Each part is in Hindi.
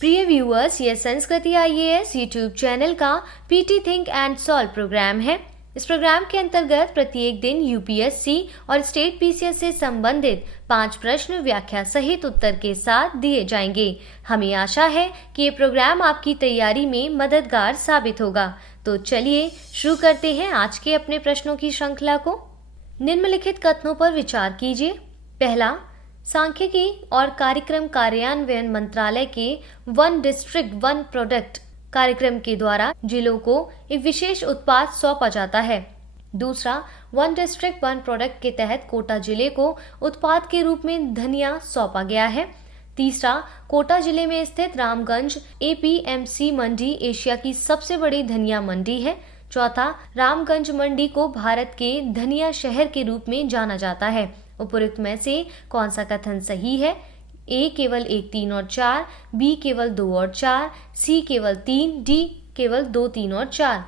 प्रिय व्यूअर्स, ये संस्कृति आईएएस यूट्यूब चैनल का PT think and solve programme है। इस प्रोग्राम के अंतर्गत प्रत्येक दिन यूपीएससी और स्टेट पीसीएस से संबंधित 5 प्रश्न व्याख्या सहित उत्तर के साथ दिए जाएंगे। हमें आशा है कि ये प्रोग्राम आपकी तैयारी में मददगार साबित होगा। तो चलिए शुरू करते हैं आज के अपने प्रश्नों की श्रृंखला को। निम्नलिखित कथनों पर विचार कीजिए। पहला, सांख्यिकी और कार्यक्रम कार्यान्वयन मंत्रालय के वन डिस्ट्रिक्ट वन प्रोडक्ट कार्यक्रम के द्वारा जिलों को एक विशेष उत्पाद सौंपा जाता है। दूसरा, वन डिस्ट्रिक्ट वन प्रोडक्ट के तहत कोटा जिले को उत्पाद के रूप में धनिया सौंपा गया है। तीसरा, कोटा जिले में स्थित रामगंज एपीएमसी मंडी एशिया की सबसे बड़ी धनिया मंडी है। चौथा, रामगंज मंडी को भारत के धनिया शहर के रूप में जाना जाता है। उपरोक्त में से कौन सा कथन सही है? ए केवल 1, 3 और 4, बी केवल 2 और 4, सी केवल 3, डी केवल 2, 3 और 4।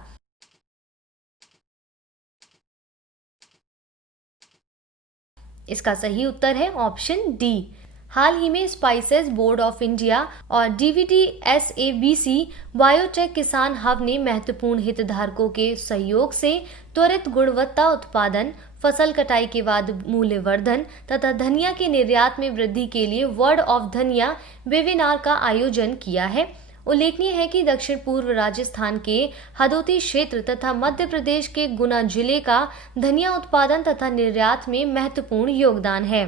इसका सही उत्तर है ऑप्शन डी। हाल ही में स्पाइसेस बोर्ड ऑफ इंडिया और डीवीटीएसएबीसी बायोटेक किसान हब ने महत्वपूर्ण हितधारकों के सहयोग से त्वरित गुणवत्ता उत्पादन, फसल कटाई के बाद मूल्यवर्धन तथा धनिया के निर्यात में वृद्धि के लिए वर्ड ऑफ धनिया वेबिनार का आयोजन किया है। उल्लेखनीय है कि दक्षिण पूर्व राजस्थान के हदोती क्षेत्र तथा मध्य प्रदेश के गुना जिले का धनिया उत्पादन तथा निर्यात में महत्वपूर्ण योगदान है।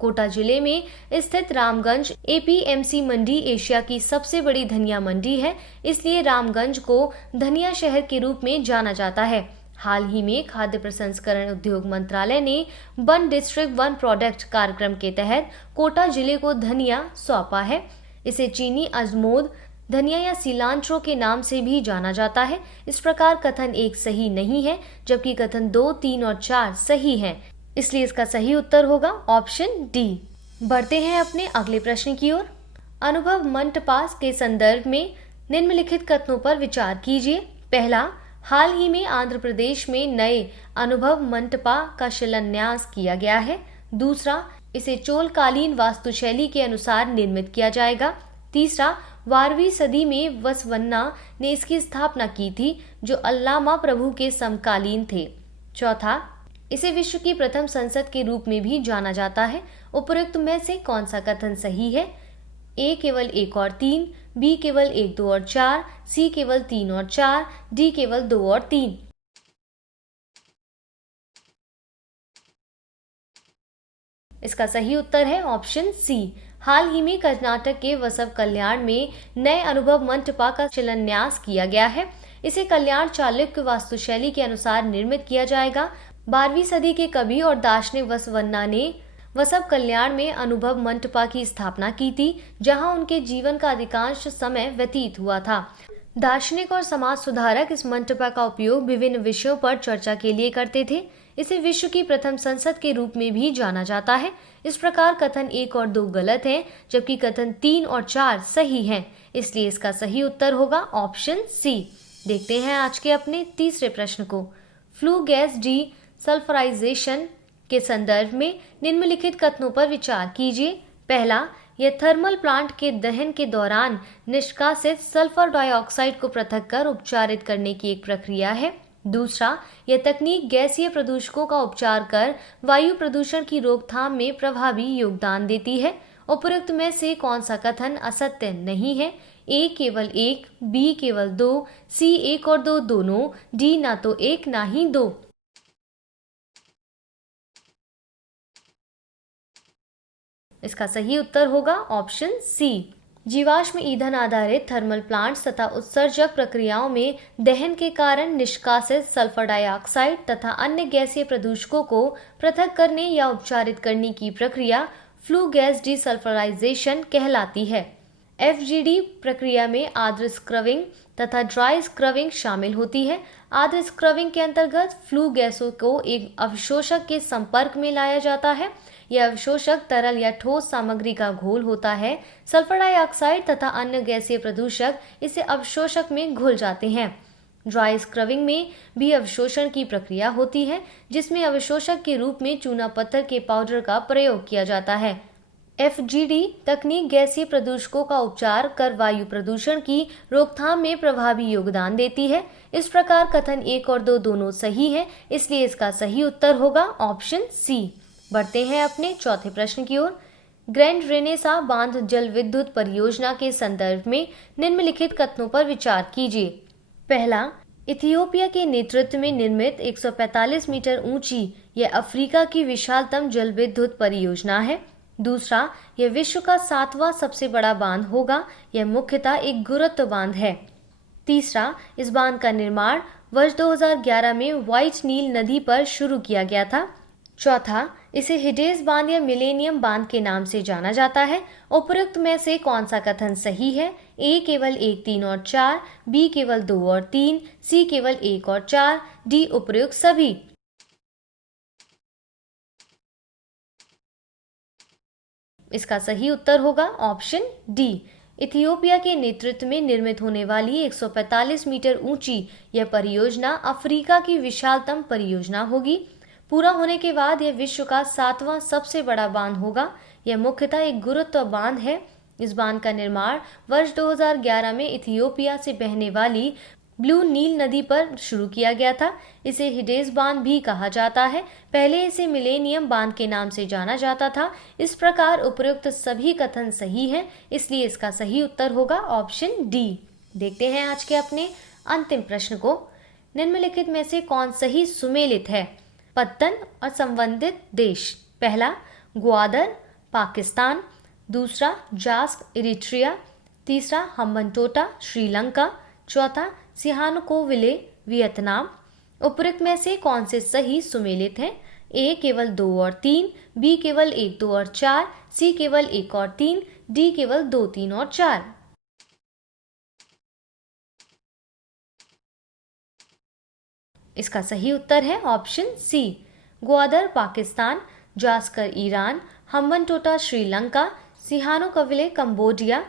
कोटा जिले में स्थित रामगंज एपीएमसी मंडी एशिया की सबसे बड़ी धनिया मंडी है, इसलिए रामगंज को धनिया शहर के रूप में जाना जाता है। हाल ही में खाद्य प्रसंस्करण उद्योग मंत्रालय ने वन डिस्ट्रिक्ट वन प्रोडक्ट कार्यक्रम के तहत कोटा जिले को धनिया सौंपा है। इसे चीनी अजमोद धनिया या सिलांट्रो के नाम से भी जाना जाता है। इस प्रकार कथन 1 सही नहीं है, जबकि कथन 2, 3 और 4 सही हैं। इसलिए इसका सही उत्तर होगा ऑप्शन डी। बढ़ते हैं अपने अगले प्रश्न की ओर। अनुभव मंटपास के संदर्भ में निम्नलिखित कथनों पर विचार कीजिए। पहला, हाल ही में आंध्र प्रदेश में नए अनुभव मंटपा का शिलान्यास किया गया है। दूसरा, इसे चोलकालीन वास्तुशैली के अनुसार निर्मित किया जाएगा। तीसरा, 12वीं सदी में वसवन्ना ने इसकी स्थापना की थी, जो अल्लामा प्रभु के समकालीन थे। चौथा, इसे विश्व की प्रथम संसद के रूप में भी जाना जाता है। उपरोक्त में से कौन सा कथन सही है? ए केवल 1 और 3, बी केवल 1, 2 और 4, सी केवल 3 और 4, डी केवल 2 और 3। इसका सही उत्तर है ऑप्शन सी। हाल ही में कर्नाटक के वसव कल्याण में नए अनुभव मंटपा का शिलान्यास किया गया है। इसे कल्याण चालुक्य वास्तुशैली के अनुसार निर्मित किया जाएगा। 12वीं सदी के कवि और दार्शनिक वसवन्ना ने वसव कल्याण में अनुभव मंटपा की स्थापना की थी, जहां उनके जीवन का अधिकांश समय व्यतीत हुआ था। दार्शनिक और समाज सुधारक इस मंटपा का उपयोग विभिन्न विषयों पर चर्चा के लिए करते थे। इसे विश्व की प्रथम संसद के रूप में भी जाना जाता है। इस प्रकार कथन 1 और 2 गलत हैं, जबकि कथन 3 और 4 सही हैं। इसलिए इसका सही उत्तर होगा ऑप्शन सी। देखते हैं आज के अपने तीसरे प्रश्न को। फ्लू गैस डी सल्फराइजेशन के संदर्भ में निम्नलिखित कथनों पर विचार कीजिए। पहला, यह थर्मल प्लांट के दहन के दौरान निष्कासित सल्फर डाइऑक्साइड को पृथक कर उपचारित करने की एक प्रक्रिया है। दूसरा, यह तकनीक गैसीय प्रदूषकों का उपचार कर वायु प्रदूषण की रोकथाम में प्रभावी योगदान देती है। उपरोक्त में से कौन सा कथन असत्य नहीं है? ए केवल 1, बी केवल 2, सी 1 और 2 दोनों, डी ना तो 1 ना ही 2। इसका सही उत्तर होगा ऑप्शन सी। जीवाश्म ईंधन आधारित थर्मल प्लांट्स तथा उत्सर्जक प्रक्रियाओं में दहन के कारण निष्कासित सल्फर डाइऑक्साइड तथा अन्य गैसीय प्रदूषकों को पृथक करने या उपचारित करने की प्रक्रिया फ्लू गैस डीसल्फराइजेशन कहलाती है। एफजीडी प्रक्रिया में आर्द्र स्क्रविंग तथा ड्राई स्क्रविंग शामिल होती है। आर्द्र स्क्रविंग के अंतर्गत फ्लू गैसों को एक अवशोषक के संपर्क में लाया जाता है। यह अवशोषक तरल या ठोस सामग्री का घोल होता है। सल्फर डाइऑक्साइड तथा अन्य गैसीय प्रदूषक इसे अवशोषक में घुल जाते हैं। ड्राई स्क्रविंग में भी अवशोषण की प्रक्रिया होती है, जिसमें अवशोषक के रूप में चूना पत्थर के पाउडर का प्रयोग किया जाता है। FGD तकनीक गैसीय प्रदूषकों का उपचार कर वायु प्रदूषण की रोकथाम में प्रभावी योगदान देती है। इस प्रकार कथन 1 और 2 दोनों सही हैं, इसलिए इसका सही उत्तर होगा ऑप्शन सी। बढ़ते हैं अपने चौथे प्रश्न की ओर। ग्रैंड रेनेसा बांध जल विद्युत परियोजना के संदर्भ में निम्नलिखित कथनों पर विचार कीजिए। पहला, इथियोपिया के नेतृत्व में निर्मित 145 मीटर ऊंची यह अफ्रीका की विशालतम जल विद्युत परियोजना है। दूसरा, यह विश्व का 7वां सबसे बड़ा बांध होगा। यह मुख्यतः एक गुरुत्व बांध है। तीसरा, इस बांध का निर्माण वर्ष 2011 में व्हाइट नील नदी पर शुरू किया गया था। चौथा, इसे हिडेस बांध या मिलेनियम बांध के नाम से जाना जाता है। उपरोक्त में से कौन सा कथन सही है? ए केवल 1, 3 और 4, बी केवल 2 और 3, सी केवल 1 और 4, डी उपरोक्त सभी। इसका सही उत्तर होगा ऑप्शन डी। इथियोपिया के नेतृत्व में निर्मित होने वाली 145 मीटर ऊंची यह परियोजना अफ्रीका की विशालतम परियोजना होगी। पूरा होने के बाद यह विश्व का 7वां सबसे बड़ा बांध होगा। यह मुख्यतः एक गुरुत्व बांध है। इस बांध का निर्माण वर्ष 2011 में इथियोपिया से बहने वाली ब्लू नील नदी पर शुरू किया गया था। इसे हिडेस बांध भी कहा जाता है। पहले इसे मिलेनियम बांध के नाम से जाना जाता था। इस प्रकार उपरोक्त सभी कथन सही हैं, इसलिए इसका सही उत्तर होगा ऑप्शन डी। देखते हैं आज के अपने अंतिम प्रश्न को। निम्नलिखित में से कौन सही सुमेलित है? पत्तन और संबंधित देश। पहला, ग्वादर पाकिस्तान। दूसरा, जास्क इरिट्रिया। तीसरा, हम्बनटोटा श्रीलंका। चौथा, सिहानुकोविले वियतनाम। उपरोक्त में से कौन से सही सुमेलित हैं? ए केवल 2 और 3, बी केवल 1, 2 और 4, सी केवल 1 और 3, डी केवल 2, 3 और 4। इसका सही उत्तर है ऑप्शन सी। ग्वादर पाकिस्तान, जास्कर Iran, Hambantota Sri Lanka, Sihanoukville Cambodia.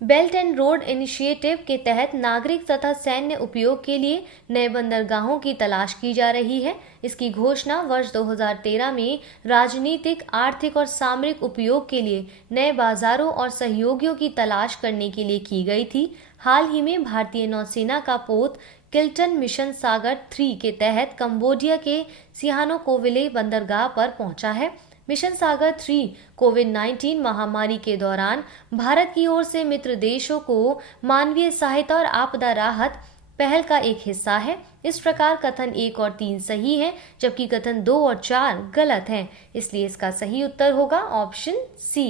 Belt and road initiative के तहत नागरिक तथा सैन्य उपयोग के लिए नए बंदरगाहों की तलाश की जा रही है। इसकी घोषणा वर्ष 2013 में राजनीतिक, आर्थिक और सामरिक उपयोग के लिए नए बाजारों और सहयोगियों की तलाश करने के लिए की गई थी। हाल ही में भारतीय नौसेना का पोत किल्टन मिशन सागर 3 के तहत कंबोडिया के सिहानुकोविले बंदरगाह पर पहुंचा है। मिशन सागर 3 कोविड-19 महामारी के दौरान भारत की ओर से मित्र देशों को मानवीय सहायता और आपदा राहत पहल का एक हिस्सा है। इस प्रकार कथन 1 और 3 सही हैं, जबकि कथन 2 और 4 गलत हैं। इसलिए इसका सही उत्तर होगा ऑप्शन सी।